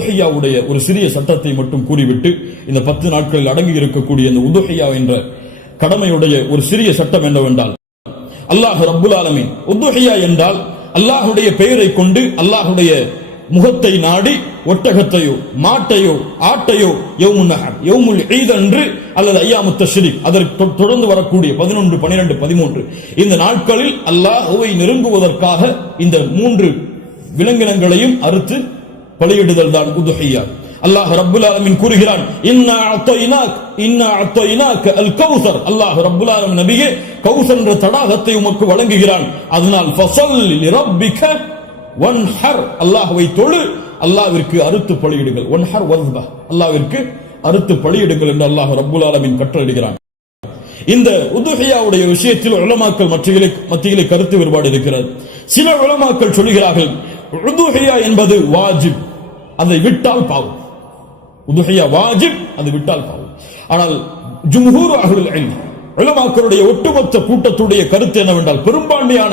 உதுஹையாவுடைய ஒரு சிறிய சட்டத்தை மட்டும் கூறிவிட்டு இந்த பத்து நாட்களில் அடங்கி இருக்கக்கூடிய இந்த உதுஹையா என்ற கடமையுடைய ஒரு சிறிய சட்டம் என்னவென்றால் அல்லாஹ் ரப்புல் ஆலமின் உதுஹியா என்றால் அல்லாஹுடைய பெயரை கொண்டு அல்லாஹுடைய முகத்தை நாடி ஒட்டகத்தையோ மாட்டையோ ஆட்டையோ யௌமுன் நஹர் ஈத் அன்று அல்லது ஐயாமு தஷ்ரீக் அதற்கு தொடர்ந்து வரக்கூடிய பதினொன்று பனிரெண்டு பதிமூன்று இந்த நாட்களில் அல்லாஹ்வை நெருங்குவதற்காக இந்த மூன்று விலங்கினங்களையும் அறுத்து பலியிடுதல் தான் உதுஹியா. அல்லாஹ் ரப்புல் ஆலமின் கூறுகிறான் இன்னா அத்தைனாக் இன்னா அத்தைனாக் அல் கௌசர். அல்லாஹ் ரப்புல் ஆலம் நபியே கௌசர் என்ற தடாகத்தை உமக்கு வழங்குகிறான். அதனால் ஃபஸல்லி ஒன் வன்ஹர். அல்லாஹ்வை தொழு அல்லாஹ்விற்கு அறுத்து பலியிடுங்கள். வன்ஹர் வஸ்பா அல்லாஹ்விற்கு அறுத்து பலியிடுங்கள் என்று அல்லாஹ் ரப்புல் ஆலமின் கட்டளையிடுகிறான். இந்த உதுஹியாவுடைய விஷயத்தில் உலமாக்கள் மத்தியிலே மத்தியிலே கருத்து வேறுபாடு இருக்கிறது. சில உலமாக்கள் சொல்கிறார்கள் உதுஹியா என்பது வாஜிப் அதை விட்டால் பாவம். உதுகையா வாஜிப் அது விட்டால் பாவம். ஆனால் ஜும்ஹூர் அகுல் இல்ம் இளமாக்களுடைய ஒட்டுமொத்த கூட்டத்துடைய கருத்து என்னவென்றால் பெரும்பான்மையான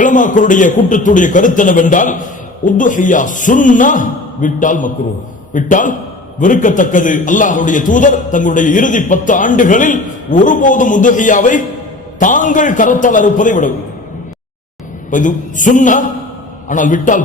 இளமாக்களுடைய கூட்டத்துடைய கருத்து என்னவென்றால் உத்துஹையா சுன்னா விட்டால் மக்ரூ விட்டால் வெறுக்கத்தக்கது. அல்லாஹுடைய தூதர் தங்களுடைய இறுதி பத்து ஆண்டுகளில் ஒருபோதும் உதுகையாவை தாங்கள் கரத்தால் அறுப்பதை விடவில்லை இது சுன்னா ஆனால் விட்டால்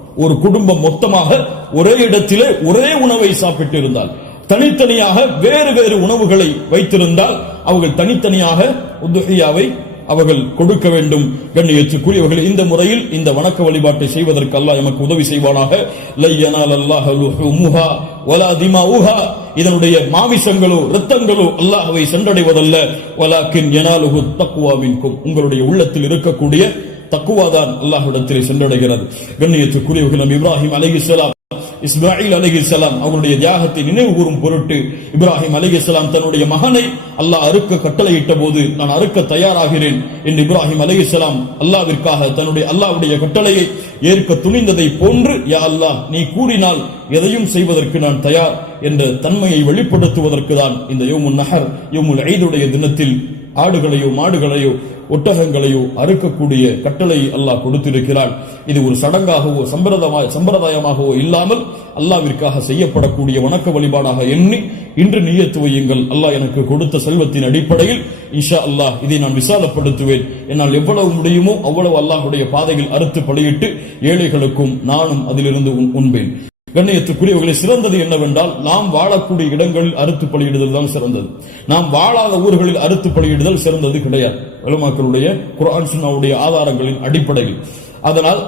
ஒரு குடும்பம் மொத்தமாக ஒரே இடத்திலே ஒரே உணவை சாப்பிட்டு இருந்தால் தனித்தனியாக வேறு வேறு உணவுகளை வைத்திருந்தால் அவர்கள் தனித்தனியாக உதுஹியாவை அவர்கள் கொடுக்க வேண்டும். கண்ணியத்துக்குரியவர்கள் இந்த முறையில் இந்த வணக்க வழிபாட்டை செய்வதற்கு அல்லாஹ் எமக்கு உதவி செய்வானாக. இதனுடைய மாமிசங்களோ ரத்தங்களோ அல்லாஹவை சென்றடைவதல்ல. வலாக்கின் யனாலுஹு தக்வா உங்களுடைய உள்ளத்தில் இருக்கக்கூடிய தக்குவாதான் அல்லாஹ்விடத்திலே சென்றடைகிறது. கண்ணியத்துக்குரியவர்கள் இப்ராஹிம் அலைஹிஸ்ஸலாம் இஸ்மாயில் அலைஹிஸ்ஸலாம் அவருடைய தியாகத்தை நினைவு கூறும் பொருட்டு இப்ராஹிம் அலைஹிஸ்ஸலாம் தன்னுடைய மகனை அல்லாஹ் அறுக்க கட்டளையிட்ட போது நான் அறுக்க தயாராகிறேன் என்று இப்ராஹிம் அலைஹிஸ்ஸலாம் அல்லாவிற்காக தன்னுடைய அல்லாவுடைய கட்டளையை ஏற்க துணிந்ததை போன்று யா அல்லாஹ் நீ கூறினால் எதையும் செய்வதற்கு நான் தயார் என்ற தன்மையை வெளிப்படுத்துவதற்கு தான் இந்த யோமுன் நஹர் யோமுல் ஐதுடைய தினத்தில் ஆடுகளையோ மாடுகளையோ ஒட்டகங்களையோ அறுக்கக்கூடிய கட்டளை அல்லாஹ் கொடுத்திருக்கிறான். இது ஒரு சடங்காகவோ சம்பிரதாய சம்பிரதாயமாகவோ இல்லாமல் அல்லாவிற்காக செய்யப்படக்கூடிய வணக்க வழிபாடாக எண்ணி இன்று நீயத்து வையுங்கள். அல்லாஹ் எனக்கு கொடுத்த செல்வத்தின் அடிப்படையில் இன்ஷா அல்லாஹ் இதை நான் விசாலப்படுத்துவேன். என்னால் எவ்வளவு முடியுமோ அவ்வளவு அல்லாஹுடைய பாதையில் அறுத்து பலியிட்டு ஏழைகளுக்கும் நானும் அதிலிருந்து உண்- உண்பேன். கண்ணியத்துக்குரியவர்களை சிறந்தது என்னவென்றால் நாம் வாழக்கூடிய இடங்களில் அறுத்து பலியிடுதல் தான் சிறந்தது. நாம் வாழாத ஊர்களில் அறுத்து பலியிடுதல் சிறந்தது கிடையாது. உலமாக்களுடைய குர்ஆன் சுன்னாவுடைய ஆதாரங்களின் அடிப்படையில். அதனால்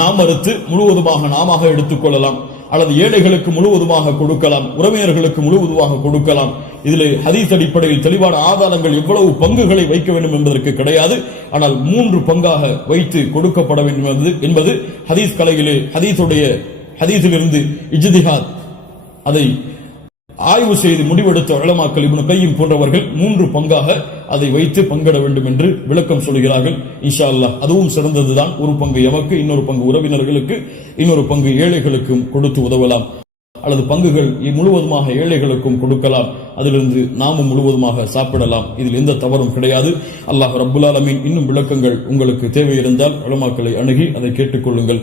நாம் அறுத்து முழுவதுமாக நாமாக எடுத்துக்கொள்ளலாம் அல்லது ஏழைகளுக்கு முழுவதுமாக கொடுக்கலாம். உறவினர்களுக்கு முழுவதுமாக கொடுக்கலாம். இதில் ஹதீஸ் அடிப்படையில் தெளிவான ஆதாரங்கள் எவ்வளவு பங்குகளை வைக்க வேண்டும் என்பதற்கு கிடையாது. ஆனால் மூன்று பங்காக வைத்து கொடுக்கப்பட வேண்டும் என்பது என்பது ஹதீஸ் கலையிலே ஹதீஸுடைய ஹதீஸிலிருந்து இஜ்திஹாத். அதை ஆய்வு செய்து முடிவெடுத்த வளமாக்கல் இவனு கையும் போன்றவர்கள் மூன்று பங்காக அதை வைத்து பங்கிட வேண்டும் என்று விளக்கம் சொல்கிறார்கள் இன்ஷா அல்லாஹ் அதுவும் சிறந்ததுதான். ஒரு பங்கு எமக்கு இன்னொரு பங்கு உறவினர்களுக்கு இன்னொரு பங்கு ஏழைகளுக்கும் கொடுத்து உதவலாம். அல்லது பங்குகள் முழுவதுமாக ஏழைகளுக்கும் கொடுக்கலாம். அதிலிருந்து நாமும் முழுவதுமாக சாப்பிடலாம். இதில் எந்த தவறும் கிடையாது. அல்லாஹ் ரப்புல் ஆலமீன் இன்னும் விளக்கங்கள் உங்களுக்கு தேவை இருந்தால் வளமாக்களை அணுகி அதை கேட்டுக்கொள்ளுங்கள்.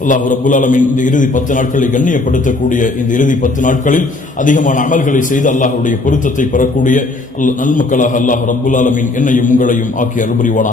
அல்லாஹ் ரபுல் ஆலமீன் இந்த இறுதி பத்து நாட்களை கண்ணியப்படுத்தக்கூடிய இந்த இறுதி பத்து நாட்களில் அதிகமான அமல்களை செய்து அல்லாஹுடைய பொருத்தத்தை பெறக்கூடிய அல்ல- அல்லாஹ் ரபுல் ஆலமீன் என்னையும் உங்களையும் ஆக்கி அருள்புரிவானா